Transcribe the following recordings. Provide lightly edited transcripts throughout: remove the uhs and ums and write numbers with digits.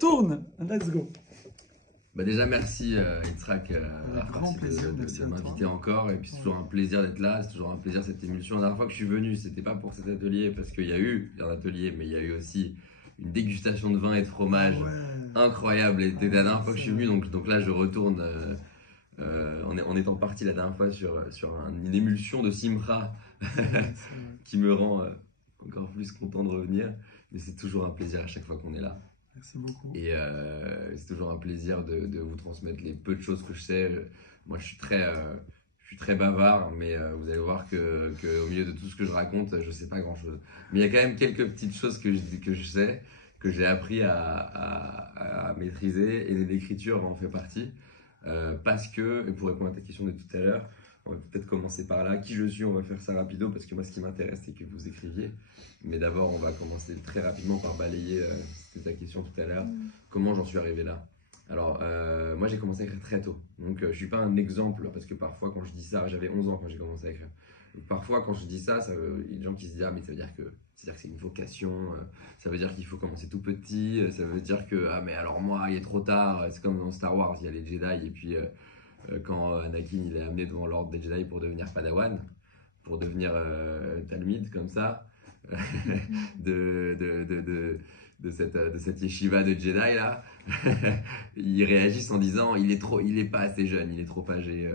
Tourne, let's go. Bah déjà merci Yitzhak Grand plaisir, merci de à toi. m'inviter encore, et puis c'est toujours un plaisir d'être là, c'est toujours un plaisir cette émulsion. La dernière fois que je suis venu, c'était pas pour cet atelier parce qu'il y a eu un atelier, mais il y a eu aussi une dégustation de vin et de fromage Ouais. incroyable. Et c'était la dernière fois que je suis venu, Excellent. donc là je retourne en étant parti la dernière fois sur une émulsion de Simcha qui me rend encore plus content de revenir. Mais c'est toujours un plaisir à chaque fois qu'on est là. Merci beaucoup. Et c'est toujours un plaisir de vous transmettre les peu de choses que je sais. Moi, je suis très bavard, mais vous allez voir que au milieu de tout ce que je raconte, je ne sais pas grand-chose. Mais il y a quand même quelques petites choses que je sais, que j'ai appris à maîtriser, et l'écriture en fait partie. Parce que, et pour répondre à ta question de tout à l'heure, on va peut-être commencer par là. Qui je suis, on va faire ça rapido, parce que moi, ce qui m'intéresse, c'est que vous écriviez. Mais d'abord, on va commencer très rapidement par balayer, c'était ta question tout à l'heure, comment j'en suis arrivé là. Alors, moi, j'ai commencé à écrire très tôt. Donc, je ne suis pas un exemple, parce que parfois, quand je dis ça, j'avais 11 ans quand j'ai commencé à écrire. Donc, parfois, quand je dis ça, il y a des gens qui se disent « Ah, mais ça veut dire que c'est une vocation, ça veut dire qu'il faut commencer tout petit, ça veut dire que, ah, mais alors moi, il est trop tard. » C'est comme dans Star Wars, il y a les Jedi, et puis quand Anakin il est amené devant l'ordre des Jedi pour devenir Padawan, pour devenir Talmide, comme ça, de cette yeshiva de Jedi là, ils réagissent en disant il est pas assez jeune, il est trop âgé.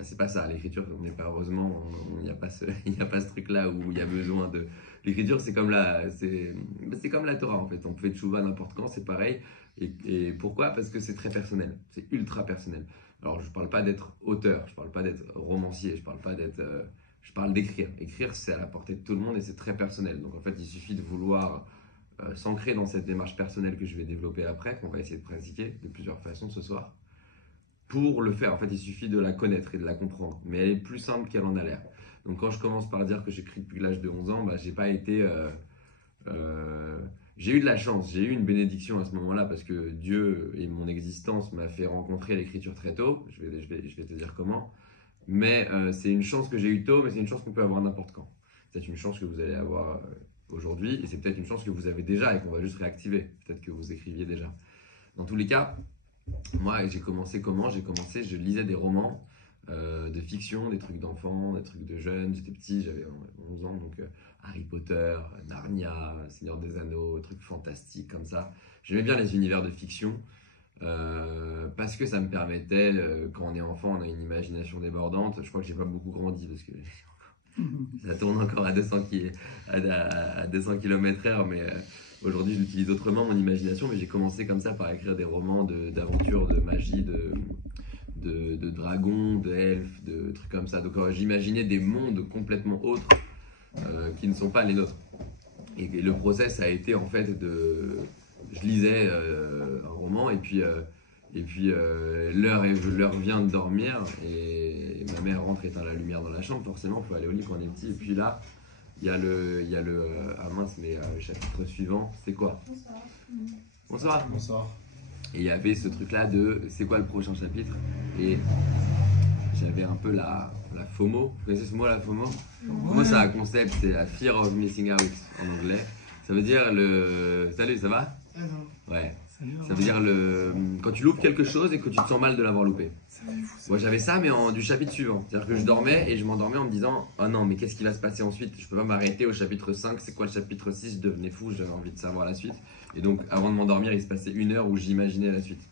C'est pas ça, l'écriture, on n'est pas, heureusement, il n'y a pas ce truc là où il y a besoin de. L'écriture, c'est comme la Torah en fait, on fait tchouva n'importe quand, c'est pareil. Et pourquoi? Parce que c'est très personnel, c'est ultra personnel. Alors je parle pas d'être auteur, je parle pas d'être romancier, je parle d'écrire. Écrire, c'est à la portée de tout le monde et c'est très personnel. Donc en fait, il suffit de vouloir s'ancrer dans cette démarche personnelle que je vais développer après, qu'on va essayer de pratiquer de plusieurs façons ce soir. Pour le faire, en fait, il suffit de la connaître et de la comprendre. Mais elle est plus simple qu'elle en a l'air. Donc quand je commence par dire que j'écris depuis l'âge de 11 ans, j'ai pas été... j'ai eu de la chance, j'ai eu une bénédiction à ce moment-là, parce que Dieu et mon existence m'a fait rencontrer l'écriture très tôt. Je vais te dire comment. Mais c'est une chance que j'ai eue tôt, mais c'est une chance qu'on peut avoir n'importe quand. C'est une chance que vous allez avoir aujourd'hui, et c'est peut-être une chance que vous avez déjà et qu'on va juste réactiver. Peut-être que vous écriviez déjà. Dans tous les cas, moi, j'ai commencé comment? Je lisais des romans de fiction, des trucs d'enfants, des trucs de jeunes. J'étais petit, j'avais 11 ans, donc Harry Potter, Narnia, Seigneur des Anneaux, trucs fantastiques comme ça. J'aimais bien les univers de fiction. Parce que ça me permettait, quand on est enfant, on a une imagination débordante. Je crois que j'ai pas beaucoup grandi, parce que ça tourne encore à 200 km/h, mais aujourd'hui je l'utilise autrement, mon imagination. Mais j'ai commencé comme ça par écrire des romans d'aventure, de magie, de dragons, d'elfes, de trucs comme ça. Donc j'imaginais des mondes complètement autres qui ne sont pas les nôtres. Et le process a été en fait je lisais un roman, et puis l'heure vient de dormir, et ma mère rentre, éteint la lumière dans la chambre. Forcément, il faut aller au lit quand on est petit. Et puis là, il y a le ah mince, mais le chapitre suivant, c'est quoi? Bonsoir. Bonsoir. Et il y avait ce truc-là de c'est quoi le prochain chapitre? Et j'avais un peu la FOMO. Vous connaissez ce mot, la FOMO? FOMO, c'est un concept, c'est la Fear of Missing Out en anglais. Ça veut dire Salut, ça va? Ouais. Ça veut dire quand tu loupes quelque chose et que tu te sens mal de l'avoir loupé. Moi j'avais ça, mais du chapitre suivant. C'est-à-dire que je dormais et je m'endormais en me disant oh non, mais qu'est-ce qui va se passer ensuite? Je peux pas m'arrêter au chapitre 5, c'est quoi le chapitre 6? Je devenais fou, j'avais envie de savoir la suite. Et donc avant de m'endormir, il se passait 1 heure où j'imaginais la suite.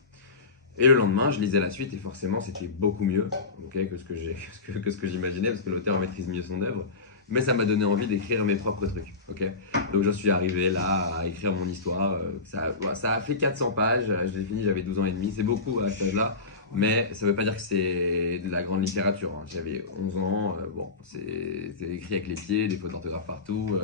Et le lendemain, je lisais la suite, et forcément c'était beaucoup mieux, okay, que ce que j'imaginais, parce que l'auteur maîtrise mieux son œuvre. Mais ça m'a donné envie d'écrire mes propres trucs. Okay, donc j'en suis arrivé là à écrire mon histoire. Ça a fait 400 pages, je l'ai fini, j'avais 12 ans et demi. C'est beaucoup à cet âge-là, mais ça ne veut pas dire que c'est de la grande littérature. Hein. J'avais 11 ans, c'est écrit avec les pieds, des fautes d'orthographe partout.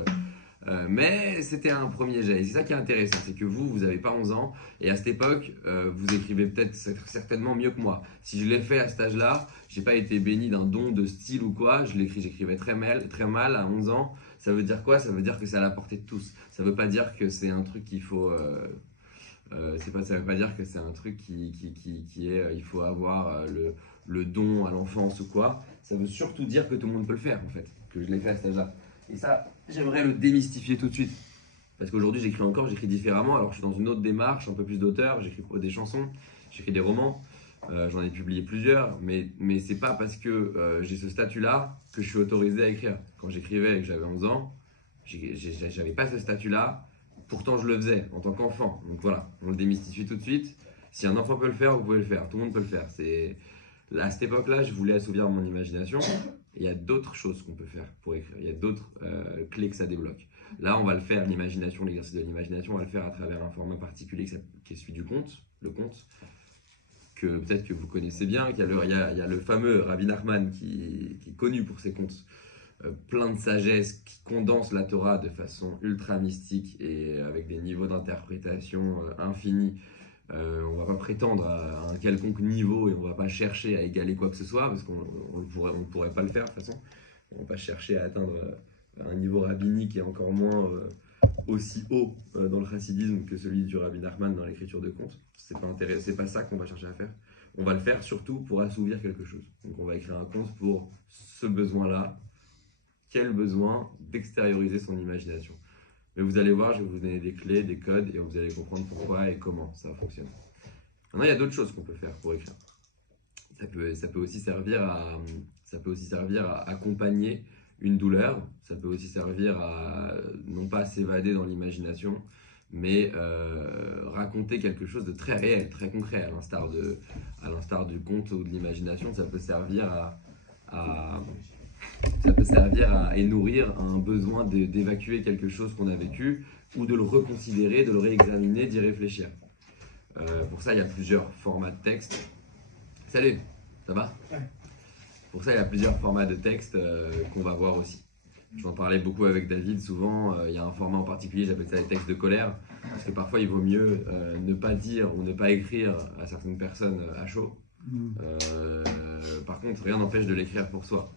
Mais c'était un premier jet. Et c'est ça qui est intéressant, c'est que vous n'avez pas 11 ans, et à cette époque, vous écrivez peut-être certainement mieux que moi. Si je l'ai fait à cet âge-là, j'ai pas été béni d'un don de style ou quoi, j'écrivais très mal à 11 ans. Ça veut dire quoi? Ça veut dire que c'est à la portée de tous. Ça veut pas dire que c'est un truc qu'il faut... ça veut pas dire que c'est un truc il faut avoir le don à l'enfance ou quoi. Ça veut surtout dire que tout le monde peut le faire, en fait, que je l'ai fait à cet âge-là. Et ça, j'aimerais le démystifier tout de suite. Parce qu'aujourd'hui, j'écris différemment. Alors, je suis dans une autre démarche, un peu plus d'auteur. J'écris des chansons, j'écris des romans. J'en ai publié plusieurs, mais c'est pas parce que j'ai ce statut-là que je suis autorisé à écrire. Quand j'écrivais et que j'avais 11 ans, j'avais pas ce statut-là. Pourtant, je le faisais en tant qu'enfant. Donc voilà, on le démystifie tout de suite. Si un enfant peut le faire, vous pouvez le faire. Tout le monde peut le faire. À cette époque-là, je voulais assouvir mon imagination. Et il y a d'autres choses qu'on peut faire pour écrire. Il y a d'autres clés que ça débloque. Là, on va le faire, l'imagination, l'exercice de l'imagination, on va le faire à travers un format particulier qui est celui du conte, le conte, que peut-être que vous connaissez bien. Il y a le fameux Rabbi Nachman qui est connu pour ses contes plein de sagesse, qui condense la Torah de façon ultra mystique et avec des niveaux d'interprétation infinis. On ne va pas prétendre à un quelconque niveau et on ne va pas chercher à égaler quoi que ce soit parce qu'on ne pourrait pas le faire de toute façon. On ne va pas chercher à atteindre un niveau rabbinique et encore moins aussi haut dans le chassidisme que celui du Rabbi Nachman dans l'écriture de contes. C'est pas ça qu'on va chercher à faire. On va le faire surtout pour assouvir quelque chose. Donc on va écrire un conte pour ce besoin-là. Quel besoin d'extérioriser son imagination. Mais vous allez voir, je vais vous donner des clés, des codes et vous allez comprendre pourquoi et comment ça fonctionne. Maintenant, il y a d'autres choses qu'on peut faire pour écrire. Ça peut aussi servir à accompagner une douleur. Ça peut aussi servir à non pas s'évader dans l'imagination, mais raconter quelque chose de très réel, très concret, à l'instar du conte ou de l'imagination. Ça peut servir à nourrir un besoin d'évacuer quelque chose qu'on a vécu ou de le reconsidérer, de le réexaminer, d'y réfléchir. Pour ça, il y a plusieurs formats de texte. Salut, ça va? Ouais. Pour ça, il y a plusieurs formats de texte qu'on va voir aussi. J'en parlais beaucoup avec David, souvent, il y a un format en particulier, j'appelle ça les textes de colère, parce que parfois, il vaut mieux ne pas dire ou ne pas écrire à certaines personnes à chaud. Par contre, rien n'empêche de l'écrire pour soi.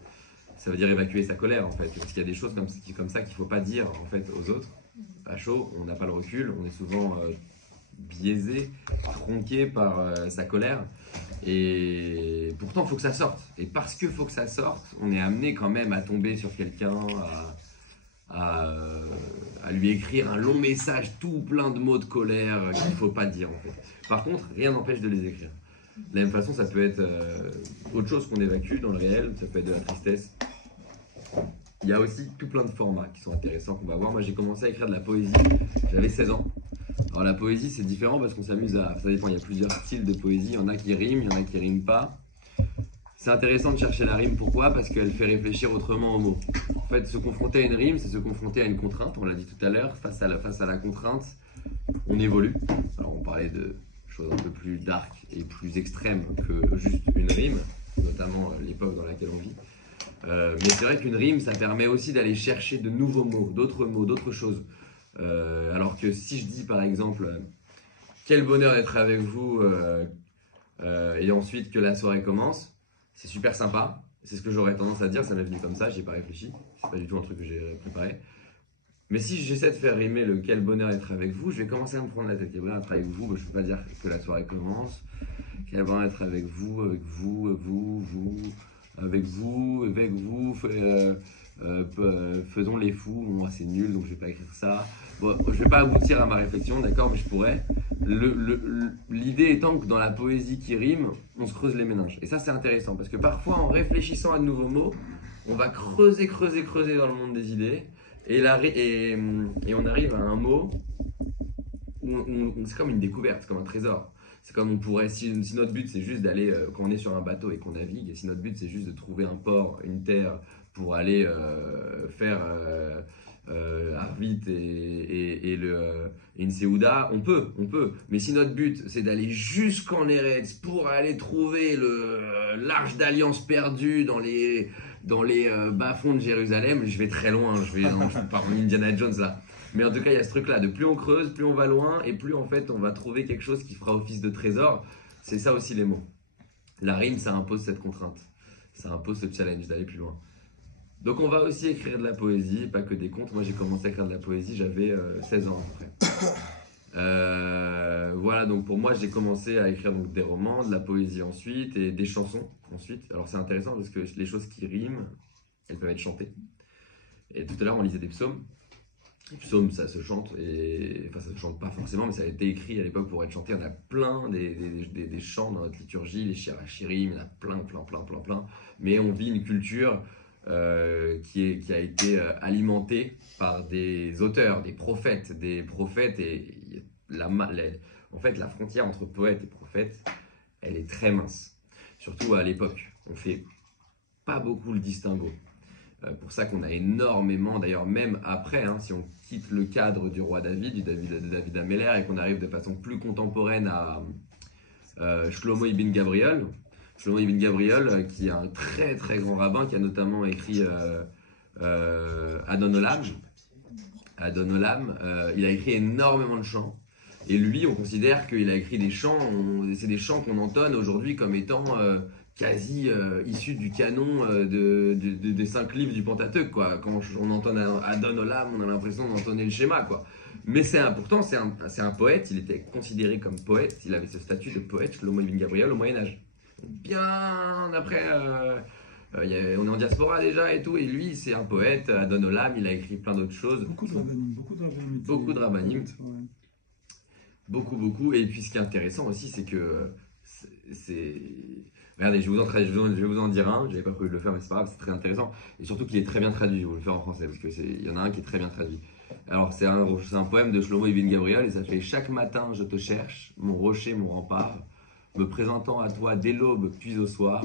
Ça veut dire évacuer sa colère en fait, parce qu'il y a des choses comme ça qu'il ne faut pas dire en fait aux autres. À chaud, on n'a pas le recul, on est souvent biaisé, tronqué par sa colère, et pourtant il faut que ça sorte. Et parce qu'il faut que ça sorte, on est amené quand même à tomber sur quelqu'un, à lui écrire un long message tout plein de mots de colère qu'il ne faut pas dire en fait. Par contre, rien n'empêche de les écrire. De la même façon, ça peut être autre chose qu'on évacue dans le réel, ça peut être de la tristesse. Il y a aussi tout plein de formats qui sont intéressants qu'on va voir. Moi, j'ai commencé à écrire de la poésie, j'avais 16 ans. Alors la poésie, c'est différent parce qu'on s'amuse à... Ça dépend, il y a plusieurs styles de poésie. Il y en a qui riment, il y en a qui riment pas. C'est intéressant de chercher la rime, pourquoi? Parce qu'elle fait réfléchir autrement aux mots. En fait, se confronter à une rime, c'est se confronter à une contrainte, on l'a dit tout à l'heure. Face à la contrainte, on évolue. Alors on parlait de choses un peu plus dark et plus extrêmes que juste une rime, notamment l'époque dans laquelle on vit. Mais c'est vrai qu'une rime, ça permet aussi d'aller chercher de nouveaux mots, d'autres choses. Alors que si je dis par exemple « Quel bonheur d'être avec vous » et ensuite que la soirée commence, c'est super sympa. C'est ce que j'aurais tendance à dire, ça m'est venu comme ça, j'y ai pas réfléchi. C'est pas du tout un truc que j'ai préparé. Mais si j'essaie de faire rimer le « Quel bonheur d'être avec vous », je vais commencer à me prendre la tête. Quel bonheur d'être avec vous, je ne peux pas dire que la soirée commence. Quel bonheur d'être avec vous, avec vous, faisons les fous. Bon, moi c'est nul, donc je vais pas écrire ça. Bon, je vais pas aboutir à ma réflexion, d'accord, mais je pourrais. L'idée étant que dans la poésie qui rime, on se creuse les méninges. Et ça c'est intéressant, parce que parfois en réfléchissant à de nouveaux mots, on va creuser dans le monde des idées. Et on arrive à un mot où c'est comme une découverte, c'est comme un trésor. C'est comme on pourrait, si notre but c'est juste d'aller, quand on est sur un bateau et qu'on navigue, et si notre but c'est juste de trouver un port, une terre pour aller faire Arvit et une Séouda, on peut. Mais si notre but c'est d'aller jusqu'en Eretz pour aller trouver l'arche d'alliance perdue dans les bas-fonds de Jérusalem, je vais très loin, je pars en Indiana Jones là. Mais en tout cas, il y a ce truc-là, de plus on creuse, plus on va loin, et plus en fait on va trouver quelque chose qui fera office de trésor. C'est ça aussi les mots. La rime, ça impose cette contrainte, ça impose ce challenge d'aller plus loin. Donc on va aussi écrire de la poésie, pas que des contes. Moi j'ai commencé à écrire de la poésie, j'avais 16 ans à peu près. Voilà, donc pour moi j'ai commencé à écrire donc des romans, de la poésie ensuite, et des chansons ensuite. Alors c'est intéressant parce que les choses qui riment, elles peuvent être chantées. Et tout à l'heure on lisait des psaumes. Psaume, ça se chante, enfin ça se chante pas forcément, mais ça a été écrit à l'époque pour être chanté. On a plein des chants dans notre liturgie, les Shirachirim, il y en a plein. Mais on vit une culture qui a été alimentée par des auteurs, des prophètes, et en fait la frontière entre poète et prophète, elle est très mince. Surtout à l'époque, on fait pas beaucoup le distinguo. Pour ça qu'on a énormément, d'ailleurs même après, si on quitte le cadre du roi David, de David Améler, et qu'on arrive de façon plus contemporaine à Shlomo ibn Gabriel. Shlomo ibn Gabriel, qui est un très très grand rabbin, qui a notamment écrit Adon Olam. Il a écrit énormément de chants. Et lui, on considère qu'il a écrit des chants, c'est des chants qu'on entonne aujourd'hui comme étant quasi issus du canon des 5 livres du Pentateuque, quoi. Quand on entend Adon Olam, on a l'impression d'entonner le schéma, quoi. Mais pourtant, c'est un poète, il était considéré comme poète, il avait ce statut de poète, Shlomo ibn Gabriel, au Moyen-Âge. Bien après, on est en diaspora déjà et tout, et lui, c'est un poète, Adon Olam, il a écrit plein d'autres choses. Beaucoup de rabbinim. Beaucoup de rabbinim. Ouais. Beaucoup. Et puis ce qui est intéressant aussi, c'est que regardez, je vais vous en dire un, j'avais pas prévu de le faire, mais c'est pas grave, c'est très intéressant. Et surtout qu'il est très bien traduit, je vais vous le faire en français, parce qu'il y en a un qui est très bien traduit. Alors c'est un poème de Shlomo ibn Gabriel, et ça fait: chaque matin je te cherche, mon rocher, mon rempart, me présentant à toi dès l'aube puis au soir.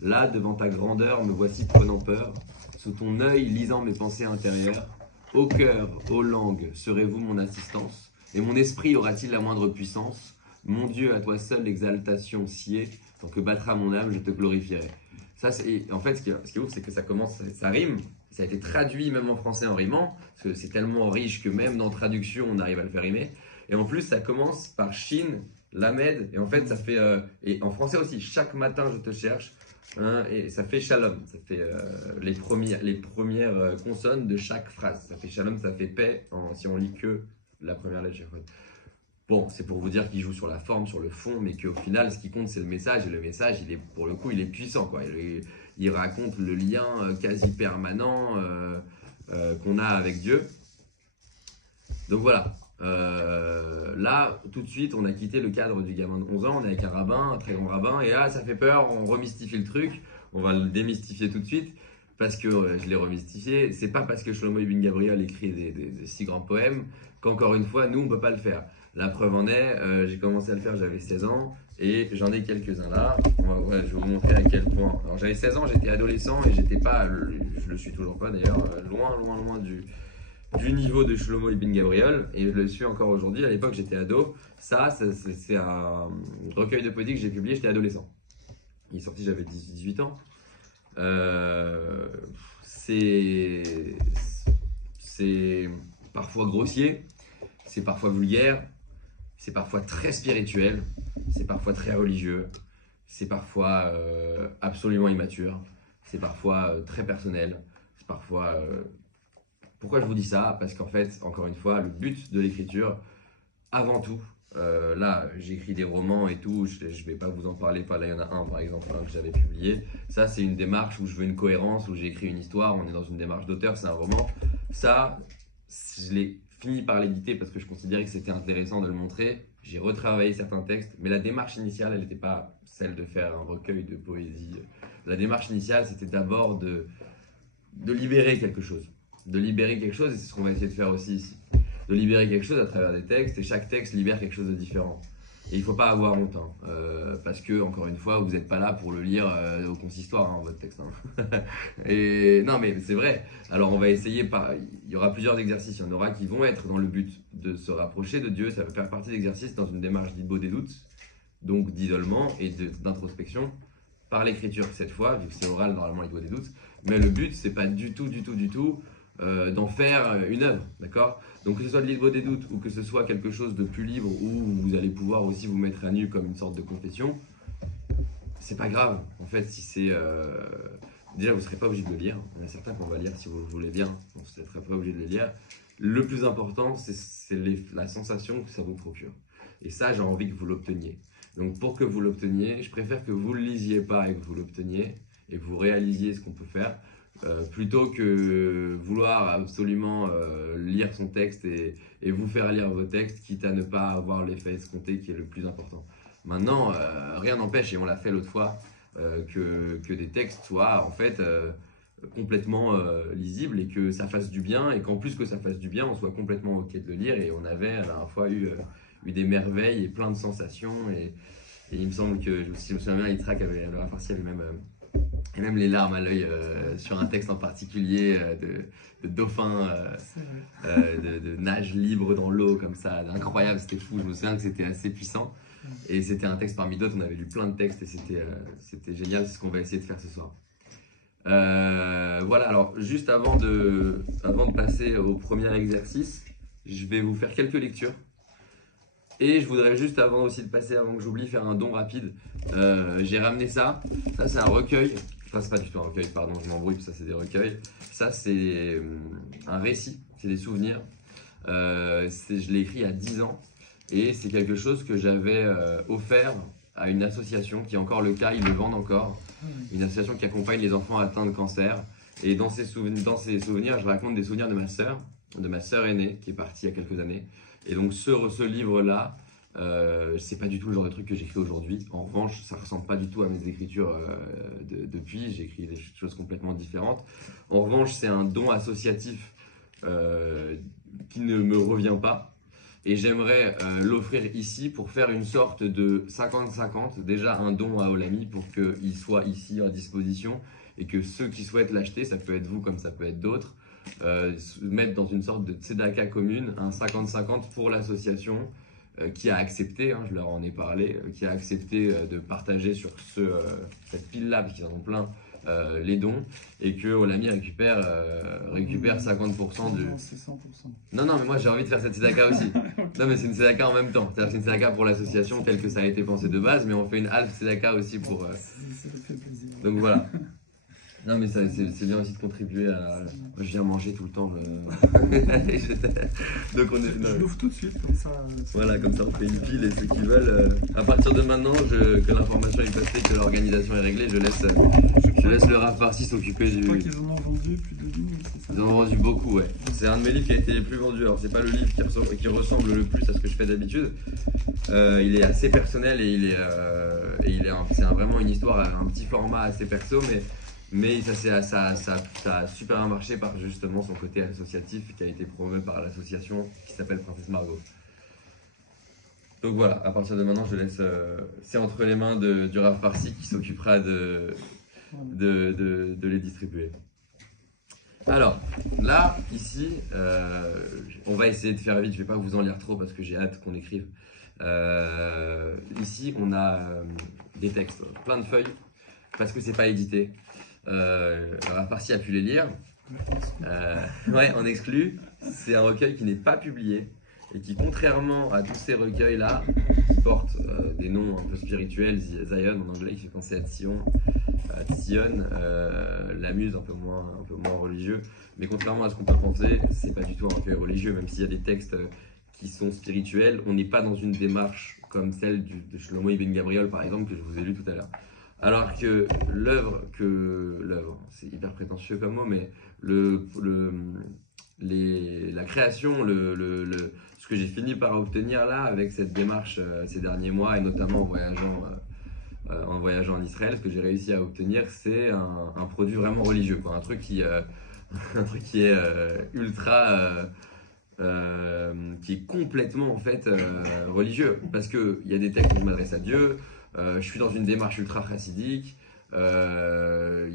Là, devant ta grandeur, me voici prenant peur, sous ton œil lisant mes pensées intérieures. Ô cœur, ô langue, serez-vous mon assistance? Et mon esprit aura-t-il la moindre puissance? Mon Dieu, à toi seul l'exaltation sied, tant que battra mon âme, je te glorifierai. Ça, en fait, ce qui est ouf, c'est que ça rime, ça a été traduit même en français en rimant, parce que c'est tellement riche que même dans traduction, on arrive à le faire rimer. Et en plus, ça commence par Shin, Lamed, et en fait, ça fait, et en français aussi, chaque matin je te cherche, et ça fait Shalom, ça fait les premières consonnes de chaque phrase. Ça fait Shalom, ça fait paix, si on lit que la première lettre chaque fois. Bon, c'est pour vous dire qu'il joue sur la forme, sur le fond, mais qu'au final, ce qui compte, c'est le message. Et le message, pour le coup, il est puissant, quoi. Il raconte le lien quasi permanent qu'on a avec Dieu. Donc voilà. Là, tout de suite, on a quitté le cadre du gamin de 11 ans. On est avec un rabbin, un très grand rabbin. Et là, ça fait peur. On remystifie le truc. On va le démystifier tout de suite. Parce que je l'ai remystifié. C'est pas parce que Shlomo ibn Gabriel écrit des si grands poèmes qu'encore une fois, nous, on ne peut pas le faire. La preuve en est, j'ai commencé à le faire, j'avais 16 ans, et j'en ai quelques-uns là. Je vais vous montrer à quel point. Alors j'avais 16 ans, j'étais adolescent, et j'étais pas, je le suis toujours pas d'ailleurs, loin du niveau de Shlomo ibn Gabriel, et je le suis encore aujourd'hui. À l'époque, j'étais ado. C'est un recueil de poésie que j'ai publié, j'étais adolescent. Il est sorti, j'avais 18 ans. C'est parfois grossier, c'est parfois vulgaire, c'est parfois très spirituel, c'est parfois très religieux, c'est parfois absolument immature, c'est parfois très personnel, c'est parfois... Pourquoi je vous dis ça? Parce qu'en fait, encore une fois, le but de l'écriture, avant tout, là, j'écris des romans et tout, je ne vais pas vous en parler, là, il y en a un par exemple que j'avais publié. Ça, c'est une démarche où je veux une cohérence, où j'ai écrit une histoire, on est dans une démarche d'auteur, c'est un roman. Ça, je l'ai fini par l'éditer parce que je considérais que c'était intéressant de le montrer. J'ai retravaillé certains textes, mais la démarche initiale, elle n'était pas celle de faire un recueil de poésie. La démarche initiale, c'était d'abord de libérer quelque chose. De libérer quelque chose, et c'est ce qu'on va essayer de faire aussi ici. De libérer quelque chose à travers des textes, et chaque texte libère quelque chose de différent. Et il ne faut pas avoir honte, parce que, encore une fois, vous n'êtes pas là pour le lire au consistoire, votre texte. Et non, mais c'est vrai. Alors, on va essayer, il y aura plusieurs exercices. Il y en aura qui vont être dans le but de se rapprocher de Dieu. Ça va faire partie d'exercices dans une démarche d'Ibo des doutes, donc d'isolement et d'introspection, par l'écriture cette fois, vu que c'est oral, normalement, l'Ibo des doutes. Mais le but, c'est pas du tout d'en faire une œuvre, d'accord? Donc que ce soit de l'Ibo des doutes ou que ce soit quelque chose de plus libre où vous allez pouvoir aussi vous mettre à nu comme une sorte de confession, c'est pas grave. En fait, si c'est... déjà, vous ne serez pas obligé de le lire. Il y en a certains qu'on va lire si vous voulez bien. Vous ne serez pas obligé de le lire. Le plus important, c'est la sensation que ça vous procure. Et ça, j'ai envie que vous l'obteniez. Donc pour que vous l'obteniez, je préfère que vous ne le lisiez pas et que vous l'obteniez et que vous réalisiez ce qu'on peut faire, plutôt que vouloir absolument lire son texte et vous faire lire vos textes, quitte à ne pas avoir l'effet escompté qui est le plus important. Maintenant, rien n'empêche, et on l'a fait l'autre fois, que des textes soient en fait complètement lisibles et que ça fasse du bien, et qu'en plus que ça fasse du bien, on soit complètement ok de le lire. Et on avait la dernière fois eu des merveilles et plein de sensations. Et il me semble que, si je me souviens bien, Itrak avait, le Rafarsi avait même les larmes à l'œil sur un texte en particulier de dauphin, de nage libre dans l'eau comme ça, incroyable, c'était fou. Je me souviens que c'était assez puissant. Et c'était un texte parmi d'autres, on avait lu plein de textes et c'était génial, c'est ce qu'on va essayer de faire ce soir. Voilà, alors juste avant de passer au premier exercice, je vais vous faire quelques lectures. Et je voudrais juste avant aussi de passer, avant que j'oublie, faire un don rapide. J'ai ramené ça c'est un recueil, enfin c'est pas du tout un recueil, pardon, je m'embrouille, ça c'est des recueils. Ça c'est un récit, c'est des souvenirs. Je l'ai écrit il y a 10 ans. Et c'est quelque chose que j'avais offert à une association qui est encore le cas, ils le vendent encore. Une association qui accompagne les enfants atteints de cancer. Et dans ces souvenirs, je raconte des souvenirs de ma sœur aînée qui est partie il y a quelques années. Et donc ce livre-là, c'est pas du tout le genre de truc que j'écris aujourd'hui. En revanche, ça ressemble pas du tout à mes écritures depuis. J'écris des choses complètement différentes. En revanche, c'est un don associatif qui ne me revient pas. Et j'aimerais l'offrir ici pour faire une sorte de 50-50, déjà un don à Olami pour qu'il soit ici à disposition et que ceux qui souhaitent l'acheter, ça peut être vous comme ça peut être d'autres, mettre dans une sorte de tzedaka commune, un 50-50 pour l'association qui a accepté, je leur en ai parlé, qui a accepté de partager sur cette pile-là, parce qu'ils en ont plein, les dons, et que Olami récupère 50% de... C'est 100%. Non, mais moi j'ai envie de faire cette tzedaka aussi. Non, mais c'est une tzedaka en même temps. C'est-à-dire que c'est une tzedaka pour l'association telle que ça a été pensé de base, mais on fait une half tzedaka aussi pour... Ça fait plaisir. Donc voilà. Non, mais c'est bien aussi de contribuer à... Je viens manger tout le temps. Donc on est... Je l'ouvre tout de suite, comme ça... Voilà, comme ça on fait une pile et ceux qui veulent... À partir de maintenant, que l'information est passée, que l'organisation est réglée, je laisse le Rafarsi s'occuper du... Je crois qu'ils en ont vendu plus de 10 000, c'est ça? Ils en ont vendu beaucoup, ouais. C'est un de mes livres qui a été les plus vendus. Alors c'est pas le livre qui ressemble le plus à ce que je fais d'habitude. Il est assez personnel et c'est vraiment une histoire, un petit format assez perso, mais ça a super bien marché par justement son côté associatif qui a été promu par l'association qui s'appelle Princesse Margot. Donc voilà, à partir de maintenant, je laisse. C'est entre les mains du Rafarsi qui s'occupera de les distribuer. Alors, là, ici, on va essayer de faire vite, je ne vais pas vous en lire trop parce que j'ai hâte qu'on écrive. Ici, on a des textes, plein de feuilles, parce que c'est pas édité. Rafarsi a pu les lire. Ouais, en exclu, c'est un recueil qui n'est pas publié et qui, contrairement à tous ces recueils-là, qui portent des noms un peu spirituels, Zion en anglais, qui fait penser à Sion, la muse un peu moins religieux, mais contrairement à ce qu'on peut penser, c'est pas du tout un recueil religieux, même s'il y a des textes qui sont spirituels, on n'est pas dans une démarche comme celle de Shlomo Ibn Gabriel par exemple, que je vous ai lu tout à l'heure. Alors que l'œuvre, c'est hyper prétentieux comme mot, mais la création, ce que j'ai fini par obtenir là avec cette démarche ces derniers mois et notamment en voyageant en Israël, ce que j'ai réussi à obtenir, c'est un produit vraiment religieux, quoi, un truc qui est ultra, qui est complètement en fait religieux, parce que il y a des textes où je m'adresse à Dieu. Je suis dans une démarche ultra chassidique. D'ailleurs,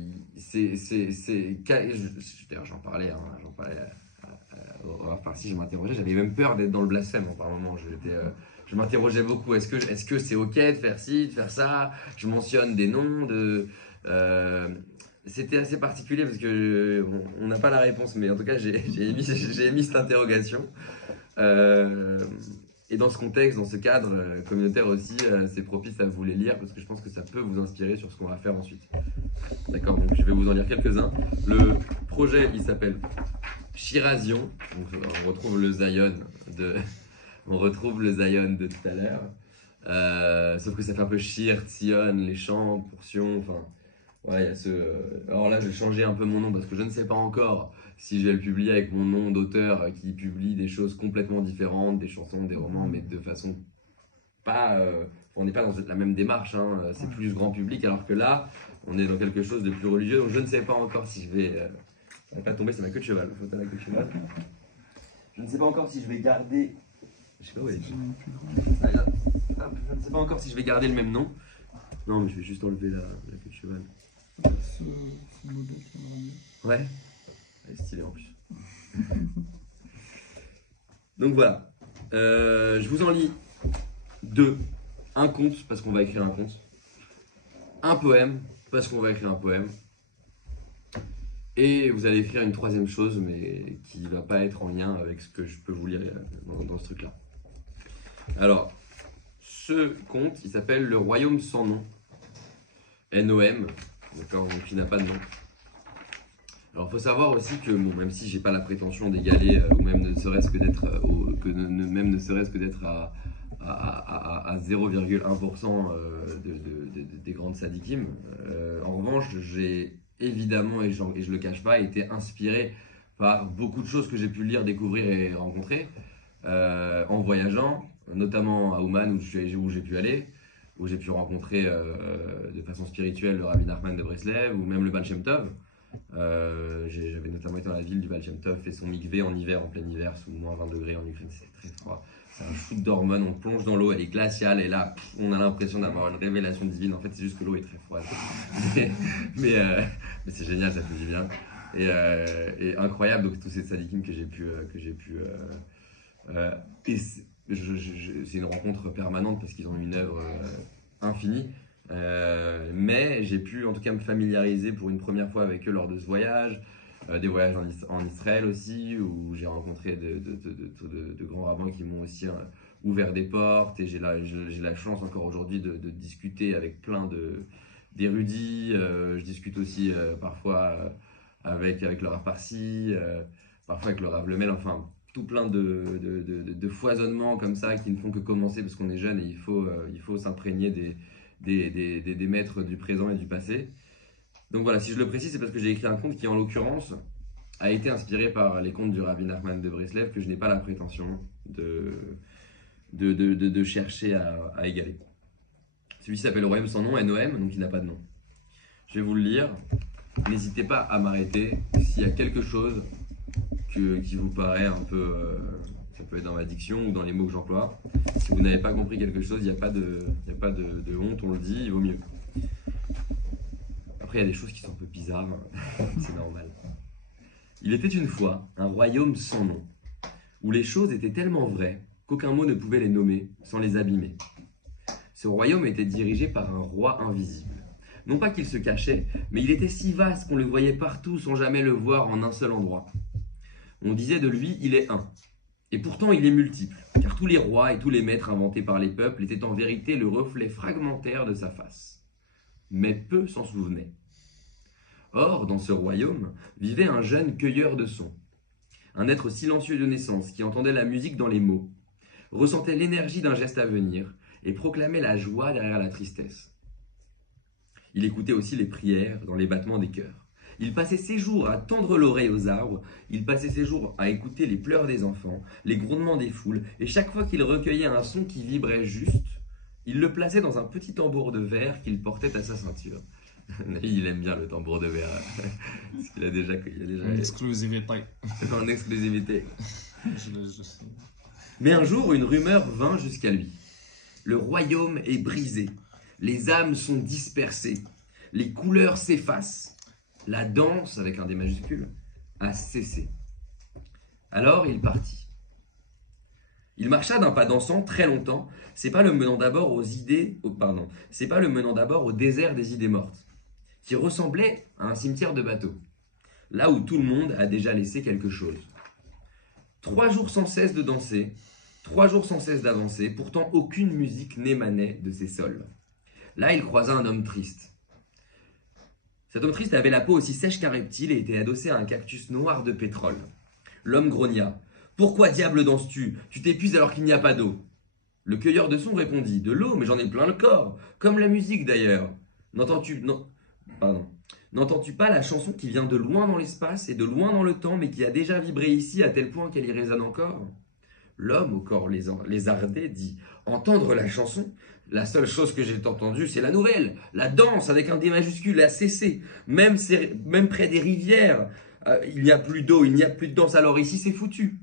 j'en parlais au Rafarsi, je m'interrogeais, j'avais même peur d'être dans le blasphème par moment. Je m'interrogeais beaucoup. Est-ce que c'est ok de faire ci, de faire ça? Je mentionne des noms c'était assez particulier parce que on n'a pas la réponse, mais en tout cas j'ai émis cette interrogation. Et dans ce contexte, dans ce cadre communautaire aussi, c'est propice à vous les lire parce que je pense que ça peut vous inspirer sur ce qu'on va faire ensuite. D'accord, donc je vais vous en lire quelques-uns. Le projet, il s'appelle Shirazion. Donc on retrouve le Zion de tout à l'heure. Sauf que ça fait un peu Shir, Tzion, les chants, portions, enfin Ouais, il y a ce. Alors là, je vais changer un peu mon nom parce que je ne sais pas encore si je vais le publier avec mon nom d'auteur qui publie des choses complètement différentes, des chansons, des romans, mais de façon pas. On n'est pas dans la même démarche, hein, c'est plus grand public, alors que là, on est dans quelque chose de plus religieux, donc je ne sais pas encore si je vais. Ça va pas tomber, c'est ma queue de cheval, faut à la queue de cheval. Je ne sais pas encore si je vais garder. Je sais pas où elle est. Ah, regarde. Hop, je ne sais pas encore si je vais garder le même nom. Non, mais je vais juste enlever la queue de cheval. Ce modèle, j'aimerais bien. Ouais, elle est stylée en plus. Donc voilà, je vous en lis deux. Un conte, parce qu'on va écrire un conte. Un poème, parce qu'on va écrire un poème. Et vous allez écrire une troisième chose, mais qui ne va pas être en lien avec ce que je peux vous lire dans ce truc-là. Alors, ce conte, il s'appelle Le Royaume sans nom. N-O-M, d'accord, donc il n'a pas de nom. Alors, il faut savoir aussi que, bon, même si j'ai pas la prétention d'égaler, ou même ne serait-ce que d'être, même ne serait-ce que d'être à 0,1% des grandes sadikim, en revanche, j'ai évidemment, et je le cache pas, été inspiré par beaucoup de choses que j'ai pu lire, découvrir et rencontrer en voyageant, notamment à Ouman où j'ai pu aller, où j'ai pu rencontrer de façon spirituelle le Rabbi Nachman de Breslev ou même le Baal Shem Tov. J'avais notamment été dans la ville du Baal Shem Tov, fait son mikvé en hiver, en plein hiver, sous moins 20 degrés en Ukraine, c'est très froid. C'est un shoot d'hormones, on plonge dans l'eau, elle est glaciale et là, on a l'impression d'avoir une révélation divine. En fait, c'est juste que l'eau est très froide. mais c'est génial, ça fait du bien. Et incroyable, donc tous ces tzadikim que j'ai pu. C'est une rencontre permanente parce qu'ils ont une œuvre infinie. Mais j'ai pu en tout cas me familiariser pour une première fois avec eux lors de ce voyage. Des voyages en Israël aussi, où j'ai rencontré de grands rabbins qui m'ont aussi ouvert des portes, et j'ai la chance encore aujourd'hui de discuter avec plein d'érudits. Je discute aussi parfois avec le Rav Parsi, parfois avec le Rav Lemel, enfin tout plein de foisonnements comme ça qui ne font que commencer parce qu'on est jeune et il faut s'imprégner des maîtres du présent et du passé. Donc voilà, si je le précise, c'est parce que j'ai écrit un conte qui, en l'occurrence, a été inspiré par les contes du Rabbi Nachman de Breslev, que je n'ai pas la prétention de chercher à égaler. Celui-ci s'appelle Le Royaume sans nom, N-O-M, donc il n'a pas de nom. Je vais vous le lire. N'hésitez pas à m'arrêter s'il y a quelque chose qui vous paraît un peu... ça peut être dans ma diction ou dans les mots que j'emploie. Si vous n'avez pas compris quelque chose, il n'y a pas de honte, on le dit, il vaut mieux. Après, il y a des choses qui sont un peu bizarres, c'est normal. Il était une fois un royaume sans nom, où les choses étaient tellement vraies qu'aucun mot ne pouvait les nommer sans les abîmer. Ce royaume était dirigé par un roi invisible. Non pas qu'il se cachait, mais il était si vaste qu'on le voyait partout sans jamais le voir en un seul endroit. On disait de lui, il est un. Et pourtant il est multiple, car tous les rois et tous les maîtres inventés par les peuples étaient en vérité le reflet fragmentaire de sa face. Mais peu s'en souvenaient. Or, dans ce royaume, vivait un jeune cueilleur de sons, un être silencieux de naissance qui entendait la musique dans les mots, ressentait l'énergie d'un geste à venir et proclamait la joie derrière la tristesse. Il écoutait aussi les prières dans les battements des cœurs. Il passait ses jours à tendre l'oreille aux arbres, il passait ses jours à écouter les pleurs des enfants, les grondements des foules, et chaque fois qu'il recueillait un son qui vibrait juste, il le plaçait dans un petit tambour de verre qu'il portait à sa ceinture. Il aime bien le tambour de verre. Parce qu'il a déjà... Une exclusivité. En exclusivité. Je sais. Mais un jour, une rumeur vint jusqu'à lui. Le royaume est brisé. Les âmes sont dispersées. Les couleurs s'effacent. La danse, avec un D majuscule, a cessé. Alors il partit. Il marcha d'un pas dansant très longtemps. C'est pas le menant d'abord c'est pas le menant d'abord au désert des idées mortes, qui ressemblait à un cimetière de bateaux, là où tout le monde a déjà laissé quelque chose. 3 jours sans cesse de danser, 3 jours sans cesse d'avancer, pourtant aucune musique n'émanait de ces sols. Là, il croisa un homme triste. Cet homme triste avait la peau aussi sèche qu'un reptile et était adossé à un cactus noir de pétrole. L'homme grogna. « Pourquoi diable danses-tu? Tu t'épuises alors qu'il n'y a pas d'eau. » Le cueilleur de sons répondit. « De l'eau, mais j'en ai plein le corps, comme la musique d'ailleurs. N'entends-tu... Non... Pardon. N'entends-tu pas la chanson qui vient de loin dans l'espace et de loin dans le temps, mais qui a déjà vibré ici à tel point qu'elle y résonne encore? L'homme au corps lézardé dit « Entendre la chanson? La seule chose que j'ai entendue, c'est la nouvelle, la danse avec un D majuscule a cessé. Même près des rivières, il n'y a plus d'eau, il n'y a plus de danse, alors ici c'est foutu. »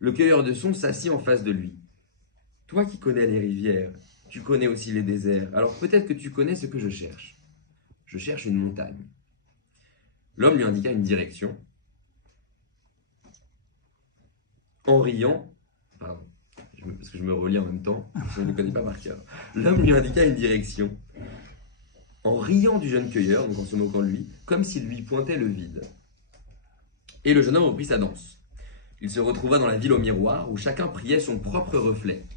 Le cueilleur de son s'assit en face de lui. « Toi qui connais les rivières, tu connais aussi les déserts, alors peut-être que tu connais ce que je cherche. Je cherche une montagne. » L'homme lui indiqua une direction. En riant, pardon, parce que je me relis en même temps, je ne le connais pas par cœur. L'homme lui indiqua une direction. En riant du jeune cueilleur, donc en se moquant de lui, comme s'il lui pointait le vide. Et le jeune homme reprit sa danse. Il se retrouva dans la ville au miroir, où chacun priait son propre reflet.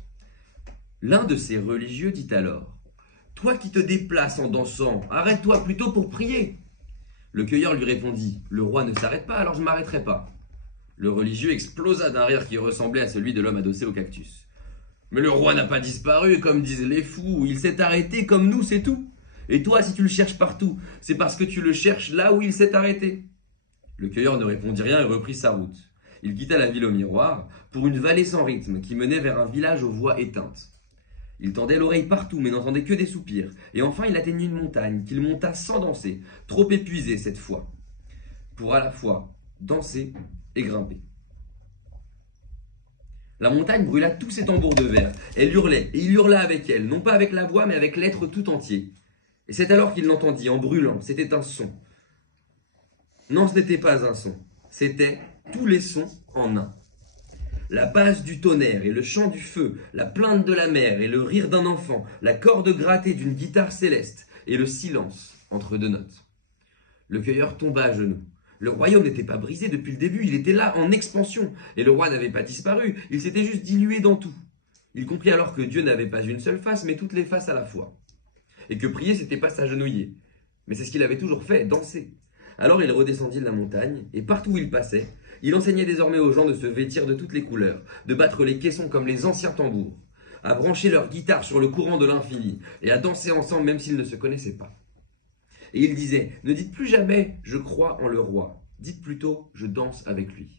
L'un de ces religieux dit alors « Toi qui te déplaces en dansant, arrête-toi plutôt pour prier !» Le cueilleur lui répondit « Le roi ne s'arrête pas, alors je ne m'arrêterai pas. » Le religieux explosa d'un rire qui ressemblait à celui de l'homme adossé au cactus. « Mais le roi n'a pas disparu, comme disent les fous, il s'est arrêté comme nous, c'est tout. Et toi, si tu le cherches partout, c'est parce que tu le cherches là où il s'est arrêté. » Le cueilleur ne répondit rien et reprit sa route. Il quitta la ville au miroir pour une vallée sans rythme qui menait vers un village aux voix éteintes. Il tendait l'oreille partout, mais n'entendait que des soupirs. Et enfin, il atteignit une montagne qu'il monta sans danser, trop épuisé cette fois, pour à la fois danser et grimper. La montagne brûla tous ses tambours de verre. Elle hurlait, et il hurla avec elle, non pas avec la voix, mais avec l'être tout entier. Et c'est alors qu'il l'entendit, en brûlant, c'était un son. Non, ce n'était pas un son, c'était tous les sons en un. La basse du tonnerre et le chant du feu, la plainte de la mer et le rire d'un enfant, la corde grattée d'une guitare céleste et le silence entre deux notes. Le cueilleur tomba à genoux. Le royaume n'était pas brisé depuis le début, il était là en expansion, et le roi n'avait pas disparu, il s'était juste dilué dans tout. Il comprit alors que Dieu n'avait pas une seule face, mais toutes les faces à la fois. Et que prier, c'était pas s'agenouiller. Mais c'est ce qu'il avait toujours fait, danser. Alors il redescendit de la montagne, et partout où il passait, il enseignait désormais aux gens de se vêtir de toutes les couleurs, de battre les caissons comme les anciens tambours, à brancher leur guitare sur le courant de l'infini, et à danser ensemble même s'ils ne se connaissaient pas. Et il disait, ne dites plus jamais « je crois en le roi », dites plutôt « je danse avec lui ».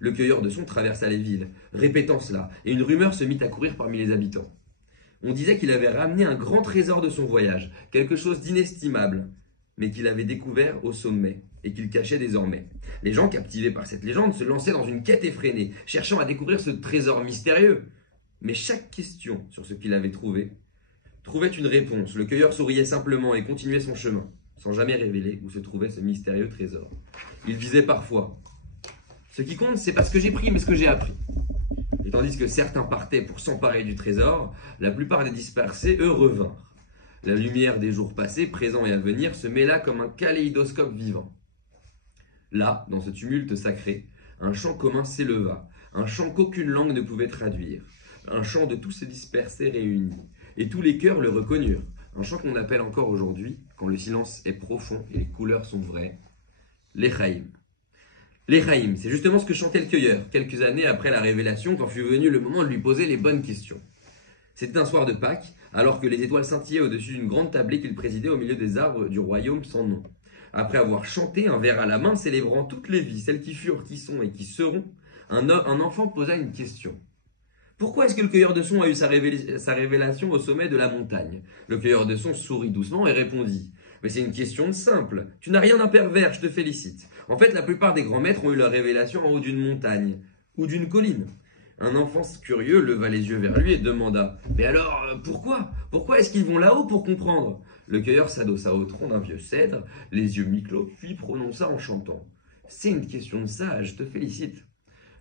Le cueilleur de son traversa les villes, répétant cela, et une rumeur se mit à courir parmi les habitants. On disait qu'il avait ramené un grand trésor de son voyage, quelque chose d'inestimable, mais qu'il avait découvert au sommet et qu'il cachait désormais. Les gens captivés par cette légende se lançaient dans une quête effrénée, cherchant à découvrir ce trésor mystérieux. Mais chaque question sur ce qu'il avait trouvé trouvait une réponse. Le cueilleur souriait simplement et continuait son chemin, sans jamais révéler où se trouvait ce mystérieux trésor. Il disait parfois « Ce qui compte, c'est pas ce que j'ai pris, mais ce que j'ai appris. » Et tandis que certains partaient pour s'emparer du trésor, la plupart des dispersés, eux, revinrent. La lumière des jours passés, présents et à venir, se mêla comme un kaléidoscope vivant. Là, dans ce tumulte sacré, un chant commun s'éleva, un chant qu'aucune langue ne pouvait traduire, un chant de tous ces dispersés réunis, et tous les cœurs le reconnurent, un chant qu'on appelle encore aujourd'hui, quand le silence est profond et les couleurs sont vraies, l'Echaïm. L'Echaïm, c'est justement ce que chantait le cueilleur, quelques années après la révélation, quand fut venu le moment de lui poser les bonnes questions. C'était un soir de Pâques, alors que les étoiles scintillaient au-dessus d'une grande tablée qu'il présidait au milieu des arbres du royaume sans nom. Après avoir chanté, un verre à la main, célébrant toutes les vies, celles qui furent, qui sont et qui seront, un enfant posa une question. Pourquoi est-ce que le cueilleur de son a eu sa révélation au sommet de la montagne? Le cueilleur de son sourit doucement et répondit. Mais c'est une question simple. Tu n'as rien d'un pervers, je te félicite. En fait, la plupart des grands maîtres ont eu leur révélation en haut d'une montagne ou d'une colline. Un enfant curieux leva les yeux vers lui et demanda « Mais alors, pourquoi? Pourquoi est-ce qu'ils vont là-haut pour comprendre ?» Le cueilleur s'adossa au tronc d'un vieux cèdre, les yeux mi-clos, puis prononça en chantant « C'est une question de sage, je te félicite. »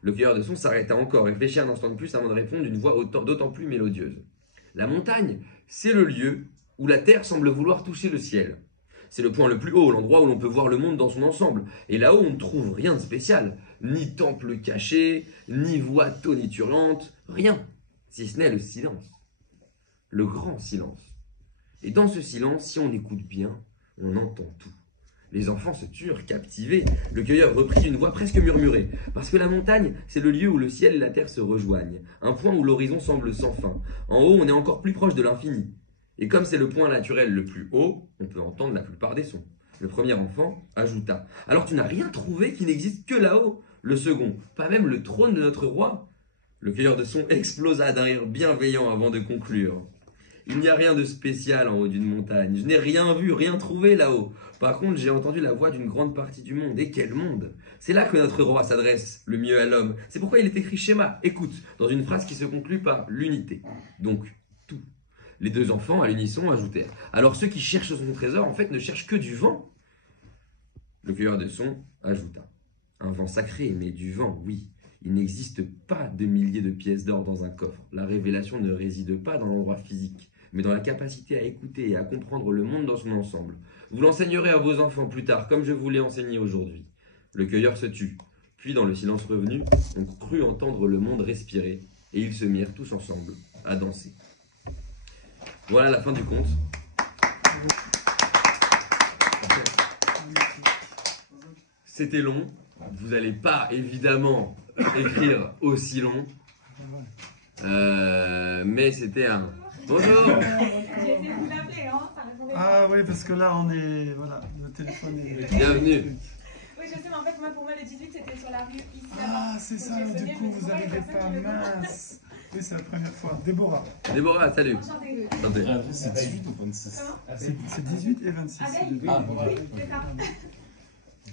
Le cueilleur de son s'arrêta encore, réfléchit un instant de plus avant de répondre d'une voix d'autant plus mélodieuse. « La montagne, c'est le lieu où la terre semble vouloir toucher le ciel. C'est le point le plus haut, l'endroit où l'on peut voir le monde dans son ensemble. Et là-haut, on ne trouve rien de spécial. Ni temple caché, ni voix tonitruante, rien. Si ce n'est le silence. Le grand silence. Et dans ce silence, si on écoute bien, on entend tout. Les enfants se turent, captivés. Le cueilleur reprit d'une voix presque murmurée. Parce que la montagne, c'est le lieu où le ciel et la terre se rejoignent. Un point où l'horizon semble sans fin. En haut, on est encore plus proche de l'infini. Et comme c'est le point naturel le plus haut, on peut entendre la plupart des sons. Le premier enfant ajouta: alors tu n'as rien trouvé qui n'existe que là-haut. Le second: pas même le trône de notre roi. Le cueilleur de son explosa d'un rire bienveillant avant de conclure: il n'y a rien de spécial en haut d'une montagne. Je n'ai rien vu, rien trouvé là-haut. Par contre, j'ai entendu la voix d'une grande partie du monde. Et quel monde! C'est là que notre roi s'adresse le mieux à l'homme. C'est pourquoi il est écrit schéma. Écoute, dans une phrase qui se conclut par l'unité. Donc, tout. Les deux enfants, à l'unisson, ajoutèrent: alors ceux qui cherchent son trésor, en fait, ne cherchent que du vent. Le cueilleur de son ajouta: un vent sacré, mais du vent, oui. Il n'existe pas de milliers de pièces d'or dans un coffre. La révélation ne réside pas dans l'endroit physique, mais dans la capacité à écouter et à comprendre le monde dans son ensemble. Vous l'enseignerez à vos enfants plus tard, comme je vous l'ai enseigné aujourd'hui. Le cueilleur se tut. Puis, dans le silence revenu, on crut entendre le monde respirer, et ils se mirent tous ensemble à danser. Voilà la fin du conte. C'était long. Vous n'allez pas, évidemment, écrire aussi long. Mais c'était un... Bonjour. J'ai essayé de vous l'appeler, hein, ça répondait pas. Ah oui, parce que là, on est... Voilà, le téléphone est... Bienvenue. Oui, je sais, mais en fait, moi, pour moi, le 18, c'était sur la rue ici. Ah, c'est ça, du coup, vous n'arrivez pas, mince. Oui, c'est la première fois. Déborah. Déborah, salut. Enchantée. Santé. Ah, c'est 18 ou 26? C'est 18 et 26. Ah, veille. Ah, Oui, c'est ça.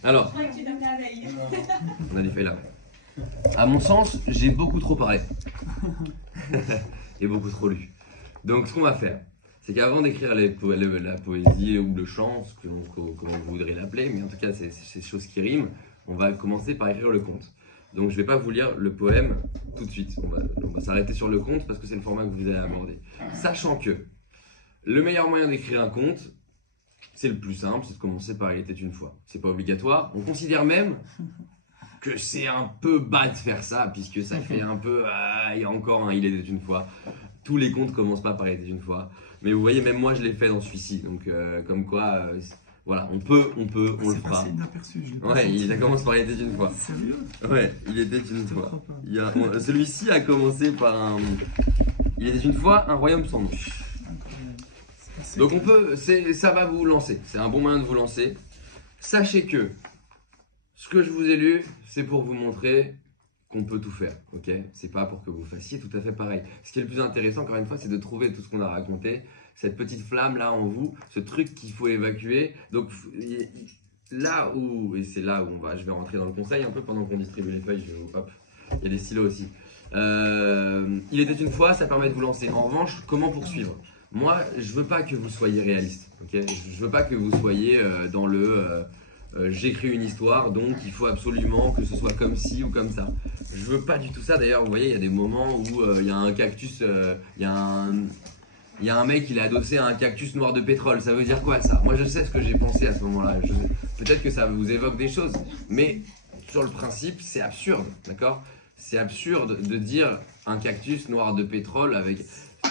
Alors, Je croyais que tu donnais la veille. on a du fait là. À mon sens, j'ai beaucoup trop parlé. Et beaucoup trop lu. Donc, ce qu'on va faire, c'est qu'avant d'écrire la poésie ou le chant, comment vous voudrez l'appeler, mais en tout cas, c'est ces choses qui riment, on va commencer par écrire le conte. Donc, je ne vais pas vous lire le poème tout de suite. On va s'arrêter sur le conte parce que c'est le format que vous allez aborder. Sachant que le meilleur moyen d'écrire un conte, c'est le plus simple, c'est de commencer par Il était une fois. C'est pas obligatoire. On considère même que c'est un peu bas de faire ça, puisque ça fait un peu... il y a encore un Il était une fois. Tous les contes commencent pas par Il était une fois. Mais vous voyez, même moi, je l'ai fait dans celui-ci. Donc, comme quoi, voilà, on le C'est fera. passé inaperçu, je l'ai pas Ouais, senti. ça commence par Il était une fois. Sérieux? Ouais, Il était une Je fois. crois pas. Celui-ci a commencé par un... Il était une fois un royaume sans nom. Incroyable. C'est passé- Donc ça va vous lancer, c'est un bon moyen de vous lancer. Sachez que ce que je vous ai lu, c'est pour vous montrer qu'on peut tout faire, ok? C'est pas pour que vous fassiez tout à fait pareil. Ce qui est le plus intéressant, encore une fois, c'est de trouver tout ce qu'on a raconté, cette petite flamme là en vous, ce truc qu'il faut évacuer. Donc là où, et c'est là où je vais rentrer dans le conseil un peu pendant qu'on distribue les feuilles, hop, il y a des stylos aussi. Il était une fois, ça permet de vous lancer. En revanche, comment poursuivre? Moi, je veux pas que vous soyez réaliste, ok? Je veux pas que vous soyez dans le j'écris une histoire, donc il faut absolument que ce soit comme ci ou comme ça. Je veux pas du tout ça. D'ailleurs, vous voyez, il y a des moments où il y a un cactus, il y a un mec, il est adossé à un cactus noir de pétrole. Ça veut dire quoi ça? Moi, je sais ce que j'ai pensé à ce moment-là. Peut-être que ça vous évoque des choses, mais sur le principe, c'est absurde, d'accord? C'est absurde de dire un cactus noir de pétrole avec...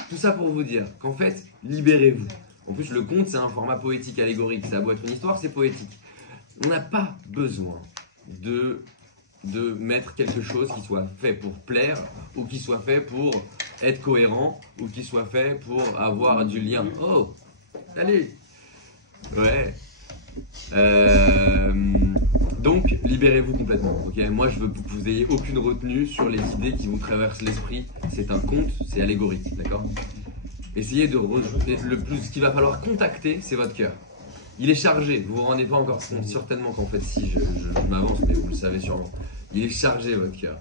Tout ça pour vous dire qu'en fait, libérez-vous. En plus, le conte, c'est un format poétique allégorique. Ça a beau être une histoire, c'est poétique. On n'a pas besoin de mettre quelque chose qui soit fait pour plaire, ou qui soit fait pour être cohérent, ou qui soit fait pour avoir du lien. Oh, allez. Ouais. Donc, libérez-vous complètement. Ok, moi, je veux que vous ayez aucune retenue sur les idées qui vous traversent l'esprit. C'est un conte, c'est allégorique, d'accord? Essayez ce qu'il va falloir contacter, c'est votre cœur. Il est chargé, vous vous rendez pas encore compte, certainement qu'en fait, si je m'avance, mais vous le savez sûrement. Il est chargé, votre cœur.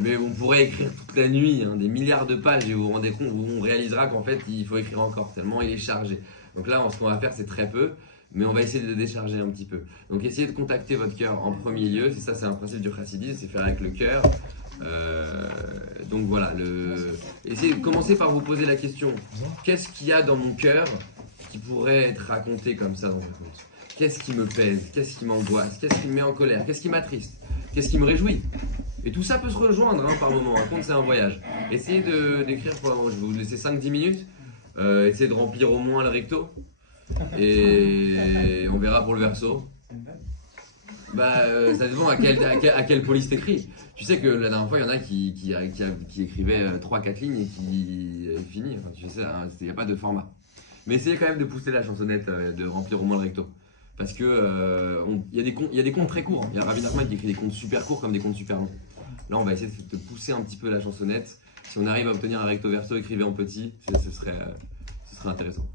Mais on pourrait écrire toute la nuit, hein, des milliards de pages, et vous vous rendez compte, on réalisera qu'en fait, il faut écrire encore, tellement il est chargé. Donc là, ce qu'on va faire, c'est très peu, mais on va essayer de le décharger un petit peu. Donc essayez de contacter votre cœur en premier lieu, c'est un principe du chassidisme, c'est faire avec le cœur. Donc voilà, essayez de commencer par vous poser la question, qu'est-ce qu'il y a dans mon cœur qui pourrait être raconté comme ça dans un conte? Qu'est-ce qui me pèse? Qu'est-ce qui m'angoisse? Qu'est-ce qui me met en colère? Qu'est-ce qui m'attriste? Qu'est-ce qui me réjouit? Et tout ça peut se rejoindre par moment. Un conte, c'est un voyage. Essayez d'écrire, je vais vous laisser 5-10 minutes. Essayez de remplir au moins le recto. Et on verra pour le verso. Ça dépend à quelle police t'écris. Tu sais que la dernière fois, il y en a qui écrivaient 3-4 lignes et qui finit. Enfin, tu sais, il n'y a pas de format. Mais essayez quand même de pousser la chansonnette, de remplir au moins le recto. Parce que il y a des comptes très courts. Il y a Ravi Nachman qui écrit des comptes super courts comme des comptes super longs. Là, on va essayer de pousser un petit peu la chansonnette. Si on arrive à obtenir un recto verso, écrivez en petit, ce serait intéressant.